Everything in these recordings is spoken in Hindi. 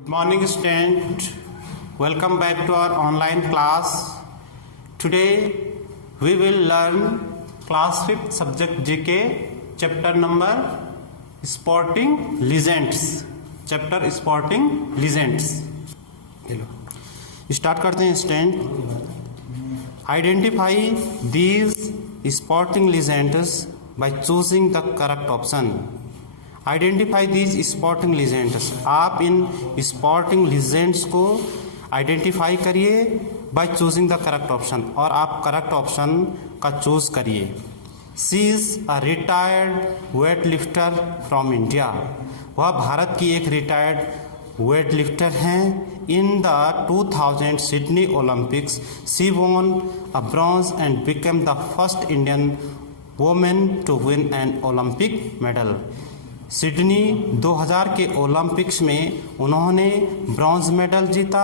Good morning student, welcome back to our online class. Today we will learn class 5th subject GK chapter number Sporting Legends. Chapter Sporting Legends. Start करते हैं student. Identify these sporting legends by choosing the correct option. Identify these sporting legends. आप इन स्पोर्टिंग लीजेंड्स को आइडेंटिफाई करिए by choosing the correct option, और आप करेक्ट ऑप्शन का चूज करिए. She is a retired weight lifter from India. वह भारत की एक रिटायर्ड वेट लिफ्टर हैं. In the 2000 Sydney Olympics, she won a bronze and became the first Indian woman to win an Olympic medal. Sydney 2000 के ओलंपिक्स में उन्होंने ब्रॉन्ज मेडल जीता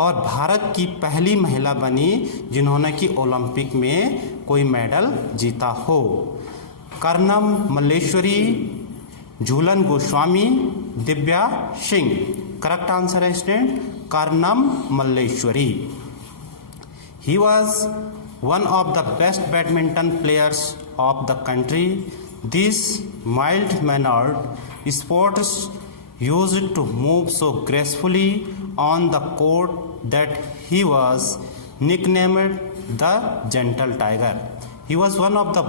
और भारत की पहली महिला बनी जिन्होंने कि ओलंपिक में कोई मेडल जीता हो. कर्णम मल्लेश्वरी, झूलन गोस्वामी, दिव्या सिंह. करेक्ट आंसर है student Karnam Malleswari. He was one of the best badminton players of the country. This mild-mannered sport used to move so gracefully on the court that he was nicknamed the Gentle Tiger. He was one of the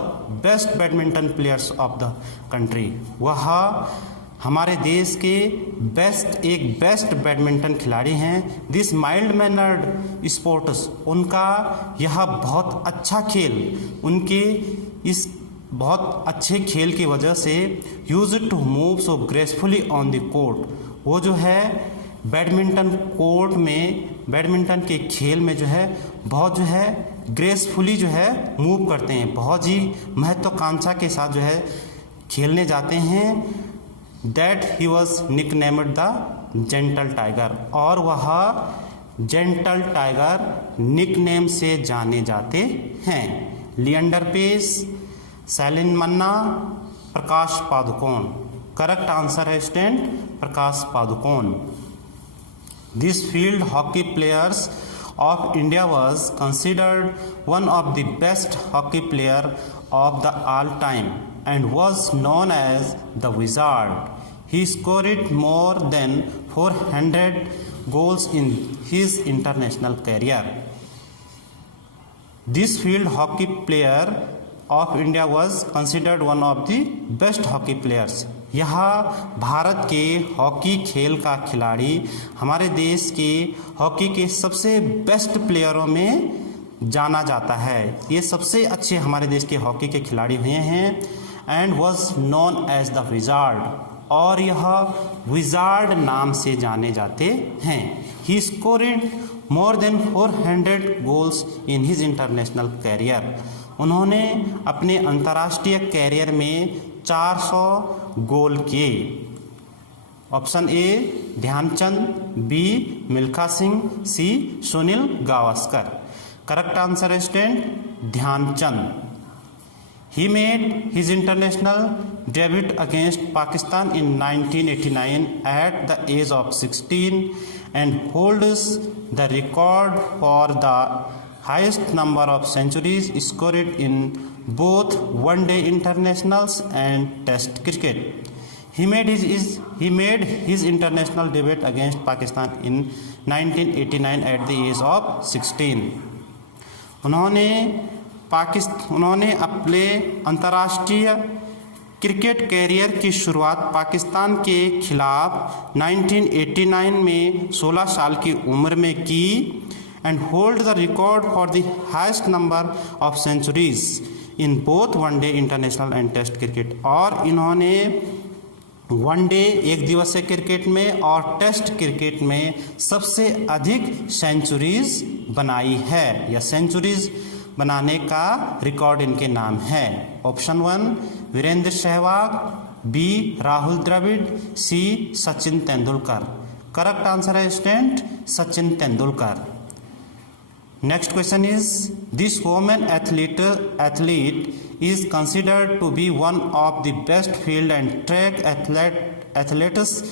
best badminton players of the country. वह हमारे देश के एक बेस्ट बैडमिंटन खिलाड़ी हैं. दिस माइल्ड मैनर्ड स्पोर्ट्स, उनका यह बहुत अच्छा खेल, उनके इस बहुत अच्छे खेल की वजह से used to move so gracefully on the court. वो जो है बैडमिंटन कोर्ट में, बैडमिंटन के खेल में जो है बहुत जो है ग्रेसफुली जो है मूव करते हैं, बहुत ही महत्वाकांक्षा के साथ जो है खेलने जाते हैं. That he was nicknamed the Gentle Tiger, और वह जेंटल टाइगर निकनेम से जाने जाते हैं. लिएंडर पेस, सैलिन मन्ना, प्रकाश पादुकोण. करेक्ट आंसर है student Prakash Padukone. This field hockey players of India was considered one of the best hockey player of the all time and was known as the Wizard. He scored more than 400 goals in his international career. This field hockey player of India was considered one of the best hockey players. यह भारत के हॉकी खेल का खिलाड़ी हमारे देश के हॉकी के सबसे बेस्ट प्लेयरों में जाना जाता है. ये सबसे अच्छे हमारे देश के हॉकी के खिलाड़ी हुए हैं. And was known as the wizard, और यह विजार्ड नाम से जाने जाते हैं. He scored more than 400 goals in his international career. उन्होंने अपने अंतर्राष्ट्रीय कैरियर में 400 गोल किए. Option A Dhyanchand, B Milkha Singh, C Sunil Gavaskar. Correct answer है student Dhyanchand. He made his international debut against Pakistan in 1989 at the age of 16 and holds the record for the highest number of centuries scored in both one-day internationals and test cricket. He made his international debut against Pakistan in 1989 at the age of 16. उन्होंने अपने अंतर्राष्ट्रीय क्रिकेट कैरियर की शुरुआत पाकिस्तान के खिलाफ 1989 में 16 साल की उम्र में की. And hold the record for the highest number of centuries in both one day international and test cricket. और इन्होंने वनडे एक दिवसीय क्रिकेट में और टेस्ट क्रिकेट में सबसे अधिक सेंचुरीज बनाई है, या सेंचुरीज बनाने का रिकॉर्ड इनके नाम है. ऑप्शन 1 वीरेंद्र सहवाग, बी राहुल द्रविड़, सी सचिन तेंदुलकर. करेक्ट आंसर है student Sachin Tendulkar. Next question is this women athlete is considered to be one of the best field and track athletes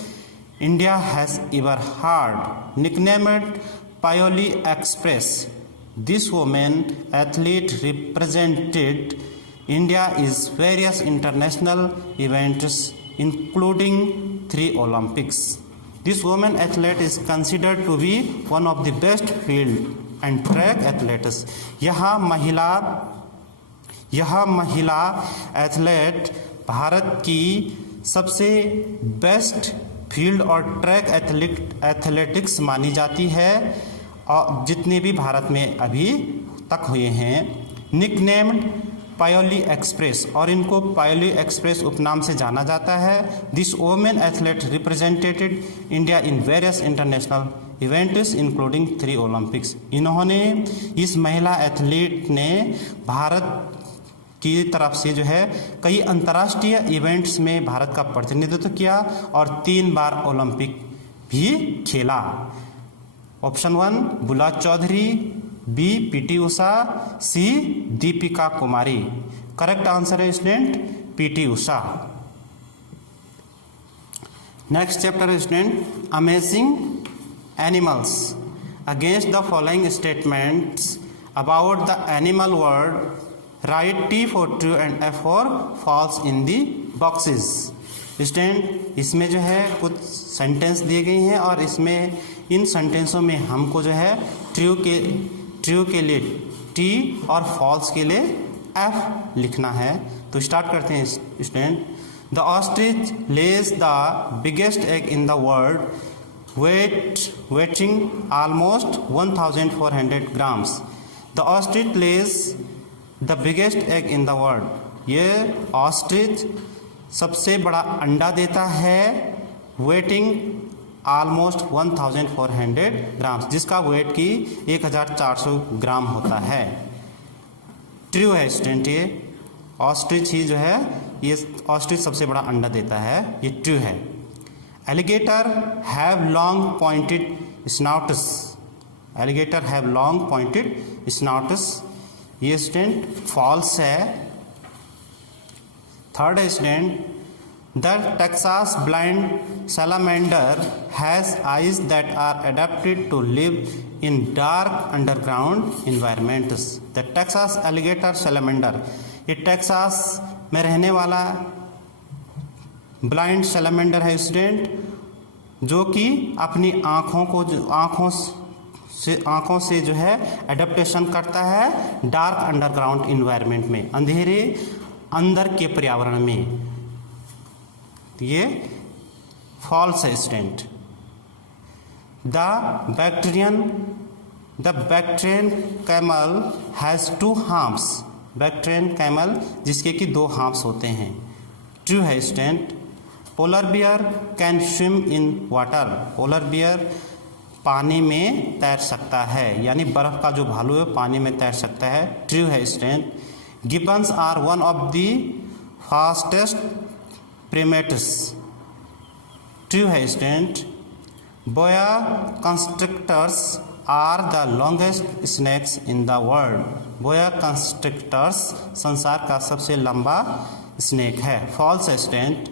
India has ever heard, nicknamed Pioli Express. This woman athlete represented India in various international events, including 3 Olympics. This woman athlete is considered to be one of the best field and track athletes. यह महिला एथलीट भारत की सबसे बेस्ट फील्ड और ट्रैक एथलेटिक्स मानी जाती है और जितने भी भारत में अभी तक हुए हैं। निकनेम्ड पायोली एक्सप्रेस, और इनको पायोली एक्सप्रेस उपनाम से जाना जाता है। This women athlete represented India in various international events including 3 Olympics. इन्होंने, इस महिला एथलीट ने भारत की तरफ से जो है कई अंतर्राष्ट्रीय इवेंट्स में भारत का प्रतिनिधित्व किया और 3 बार ओलंपिक भी खेला। ऑप्शन 1 बुला चौधरी, बी पीटी उषा, सी दीपिका कुमारी। करेक्ट आंसर है student PT Usha. Next chapter student amazing animals. Against the following statements about the animal world right T for true and F for false in the boxes। Student इसमें जो है कुछ सेंटेंस दिए गए हैं और इसमें इन सेंटेंसों में हमको जो है ट्रू के लिए T और फॉल्स के लिए F लिखना है। तो स्टार्ट करते हैं student. The ostrich Lay's the biggest egg in the world waiting almost 1400 grams। The ostrich Lay's the biggest egg in the world. ये ऑस्ट्रिच सबसे बड़ा अंडा देता है वेटिंग ऑलमोस्ट 1400 ग्राम्स, जिसका वेट की 1400 ग्राम होता है। ट्रू है स्टूडेंट, ये ऑस्ट्रिच ही जो है, ये ऑस्ट्रिच सबसे बड़ा अंडा देता है, ये ट्रू है। Alligator have long pointed snouts. Alligator have long pointed snouts, ये स्टूडेंट फॉल्स है। Third student the Texas blind salamander has eyes that are adapted to live in dark underground environments. The Texas alligator salamander, ये टेक्सास में रहने वाला ब्लाइंड सैलामेंडर है स्टूडेंट, जो कि अपनी आँखों से जो है एडेप्टेशन करता है डार्क अंडरग्राउंड इन्वायरमेंट में, अंधेरे अंदर के पर्यावरण में। ये फॉल्स है student. The Bactrian camel has 2 harms. Bactrian camel जिसके कि 2 हार्म्स होते हैं। ट्रू है student. Polar bear can swim in water. Polar bear पानी में तैर सकता है, यानी बर्फ का जो भालू है पानी में तैर सकता है। ट्रू है student. Gibbons are one of the fastest primates. True है student. Boa constrictors are the longest snakes in the world. Boa constrictors संसार का सबसे लंबा स्नेक है। फॉल्स है student.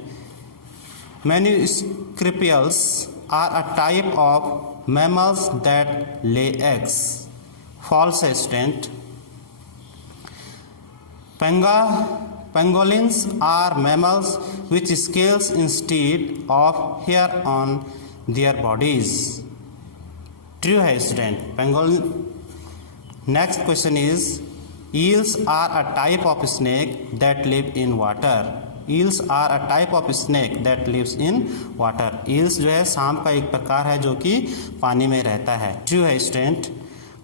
Marsupials are a type of mammals that lay eggs। False student। Pangolins are mammals with scales instead of hair on their bodies। True है student। Pangolin। Next question is eels are a type of snake that live in water। Eels are a type of snake that lives in water. Eels जो है सांप का एक प्रकार है जो कि पानी में रहता है। ट्रू है student.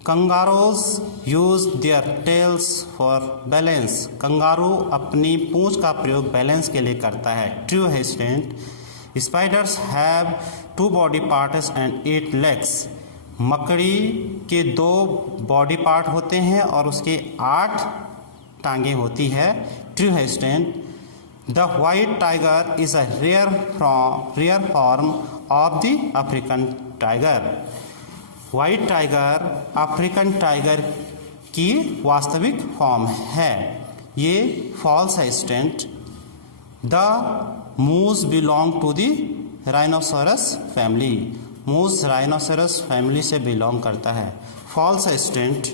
Kangaroos use their tails for balance. Kangaroo अपनी पूंछ का प्रयोग बैलेंस के लिए करता है। ट्रू है student. Spiders have 2 body parts and 8 legs. मकड़ी के 2 बॉडी पार्ट होते हैं और उसके 8 टांगें होती है। ट्रू है student. The white tiger is a rare form of the African tiger। White tiger African tiger की वास्तविक फॉर्म है। ये फॉल्स है student. The moose belong to the rhinoceros family. Moose rhinoceros family से बिलोंग करता है। False stent